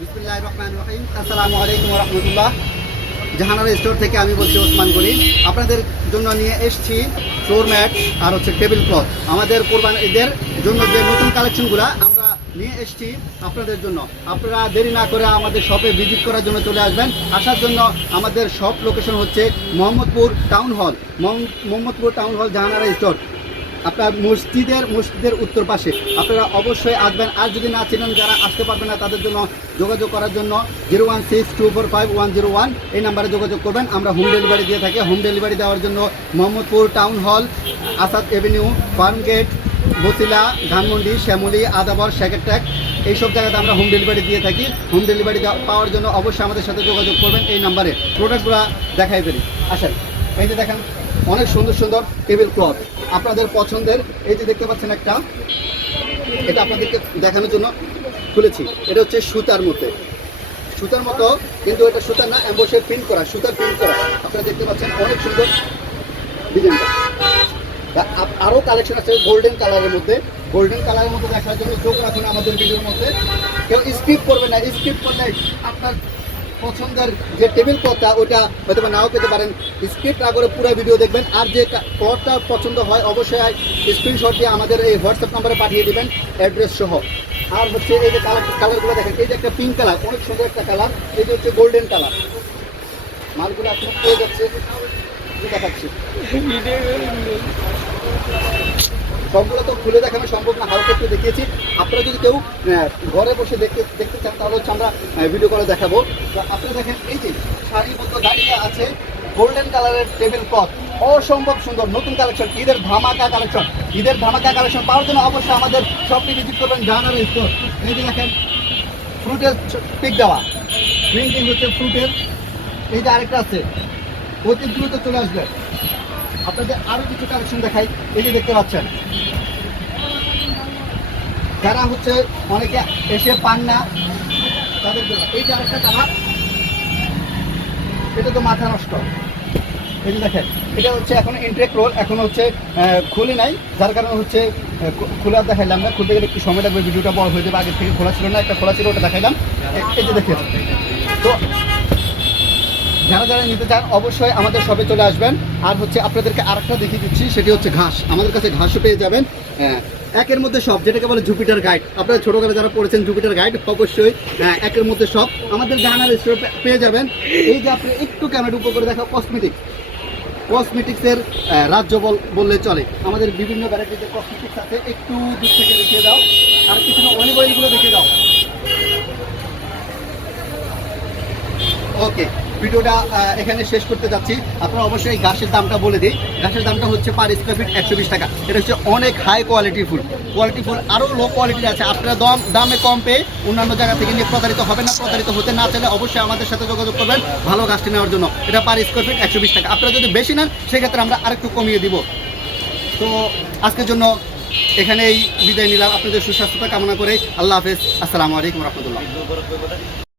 বিসমিল্লাহির রহমানির রহিম। আসসালামু আলাইকুম ওয়া রাহমাতুল্লাহ। জাহানারা স্টোর থেকে আমি বলছি ওসমান গনি। আপনাদের জন্য নিয়ে এসেছি ফ্লোর ম্যাট আর হচ্ছে টেবিল ক্লথ। আমাদের কোরবানি ঈদের জন্য যে নতুন কালেকশনগুলো আমরা নিয়ে এসেছি আপনাদের জন্য, আপনারা দেরি না করে আমাদের শপে ভিজিট করার জন্য চলে আসবেন। আসার জন্য আমাদের শপ লোকেশন হচ্ছে মোহাম্মদপুর টাউন হল জাহানারা স্টোর, আপনার মসজিদের উত্তর পাশে। আপনারা অবশ্যই আসবেন। আর যদি না চেনেন, যারা আসতে পারবেন না, তাদের জন্য যোগাযোগ করার জন্য 016245101 এই নাম্বারে যোগাযোগ করবেন। আমরা হোম ডেলিভারি দিয়ে থাকি। হোম ডেলিভারি দেওয়ার জন্য Mohammadpur town hall, Asad avenue, farm gate, Bosila, Dhanmondi, Shyamoli, Adabor, Shekertek এইসব জায়গাতে আমরা হোম ডেলিভারি দিয়ে থাকি। হোম ডেলিভারি পাওয়ার জন্য অবশ্যই আমাদের সাথে যোগাযোগ করবেন এই নাম্বারে। প্রোডাক্টগুলো দেখাই ফেলি, আসেন। এই যে দেখেন, অনেক সুন্দর সুন্দর টেবিল ক্লথ আপনাদের পছন্দের। এই যে দেখতে পাচ্ছেন একটা, এটা আপনাদেরকে দেখানোর জন্য খুলেছি। এটা হচ্ছে সুতার মতো, কিন্তু এটা সুতার না, এমবোসের প্রিন্ট করা, সুতার প্রিন্ট করা। আপনারা দেখতে পাচ্ছেন অনেক সুন্দর ডিজাইনটা। আরও কালেকশন আছে গোল্ডেন কালারের মধ্যে দেখার জন্য চোখ রাখুন আমাদের ভিডিওর মধ্যে। কেউ স্কিপ করবে না, স্কিপ করলে আপনার পছন্দের যে টেবিল ক্লথটা ওইটা হয়তো বা নাও পেতে পারেন। স্কিপ না করে পুরো ভিডিও দেখবেন। আর যে ক্লথটা পছন্দ হয় অবশ্যই স্ক্রিনশট দিয়ে আমাদের এই হোয়াটসঅ্যাপ নাম্বারে পাঠিয়ে দেবেন অ্যাড্রেস সহ। আর হচ্ছে এই যে কালারগুলো দেখেন, এই যে একটা পিঙ্ক কালার, অনেক সুন্দর একটা কালার। এই যে হচ্ছে গোল্ডেন কালার। মালগুলো এখন পেয়ে যাচ্ছে, দেখাচ্ছি। সবগুলো তো খুলে দেখানো সম্ভব না, হালকা একটু দেখিয়েছি। আপনারা যদি কেউ ঘরে বসে দেখতে চান, তাহলে হচ্ছে আমরা ভিডিও করে দেখাবো। তো আপনারা দেখেন, এই যে সারিবদ্ধ দাঁড়িয়ে আছে গোল্ডেন কালারের টেবিল ক্লথ, অসম্ভব সুন্দর নতুন কালেকশন, ঈদের ধামাকা কালেকশন পাওয়ার জন্য অবশ্যই আমাদের শপটি ভিজিট করবেন, জাহানারা স্টোর। এই যে দেখেন, ফ্রুটের পিক দেওয়া, প্রিন্টিং হচ্ছে ফ্রুটের। এই যে আরেকটা আছে, অতি দ্রুত চলে আসবে। আপনাদের আরও কিছু কালেকশন দেখাই। এই যে দেখতে পাচ্ছেন, যারা হচ্ছে অনেকে এসে পান না তাদের জন্য এই যে আরেকটা কালার, এটা তো মাথা নষ্ট। এই যে দেখেন, এটা হচ্ছে এখন ইনটেক রোল, এখন হচ্ছে খুলি নাই, যার কারণে হচ্ছে খোলা দেখাইলাম না। খুলতে গেলে একটু সময় লাগবে, ভিডিওটা বড় হয়ে যাবে। আগের থেকে খোলা ছিল না, একটা খোলা ছিল, ওটা দেখাইলাম। এই যে দেখেন, তো যারা নিতে চান অবশ্যই আমাদের শপে চলে আসবেন। আর হচ্ছে আপনাদেরকে আরেকটা দেখিয়ে দিচ্ছি, সেটি হচ্ছে ঘাস। আমাদের কাছে ঘাসও পেয়ে যাবেন, একের মধ্যে সব, যেটাকে বলে জুপিটার গাইড। আপনারা ছোটোবেলা যারা পড়েছেন জুপিটার গাইড, অবশ্যই একের মধ্যে সব আমাদের জাহানারা স্টোরে পেয়ে যাবেন। এই যে আপনি একটু ক্যামেরা উপর করে দেখা, কসমেটিক্সের রাজ্য বললে চলে। আমাদের বিভিন্ন ভ্যারাইটির যে কসমেটিক্স আছে, একটু দূর থেকে দেখিয়ে দাও। আর কিছু অলিভ অয়েলগুলো দেখিয়ে দাও। ওকে, ভিডিওটা এখানে শেষ করতে যাচ্ছি। আপনারা অবশ্যই এই ঘাসের দামটা বলে দিই। ঘাসের দামটা হচ্ছে পার স্কোয়ার ফিট 120 টাকা। এটা হচ্ছে অনেক হাই কোয়ালিটির ফুল। আরও লো কোয়ালিটির আছে। আপনারা দামে কম পেয়ে অন্যান্য জায়গা থেকে নিয়ে প্রতারিত হবে না। প্রতারিত হতে না চাইলে অবশ্যই আমাদের সাথে যোগাযোগ করবেন ভালো ঘাসটি নেওয়ার জন্য। এটা পার স্কোয়ার ফিট 120 টাকা। আপনারা যদি বেশি নেন, সেক্ষেত্রে আমরা আরেকটু কমিয়ে দিব। তো আজকের জন্য এখানেই বিদায় নিলাম, আপনাদের সুস্বাস্থ্যতা কামনা করে। আল্লাহ হাফেজ, আসসালামু আলাইকুম রহমতুল্লাহ।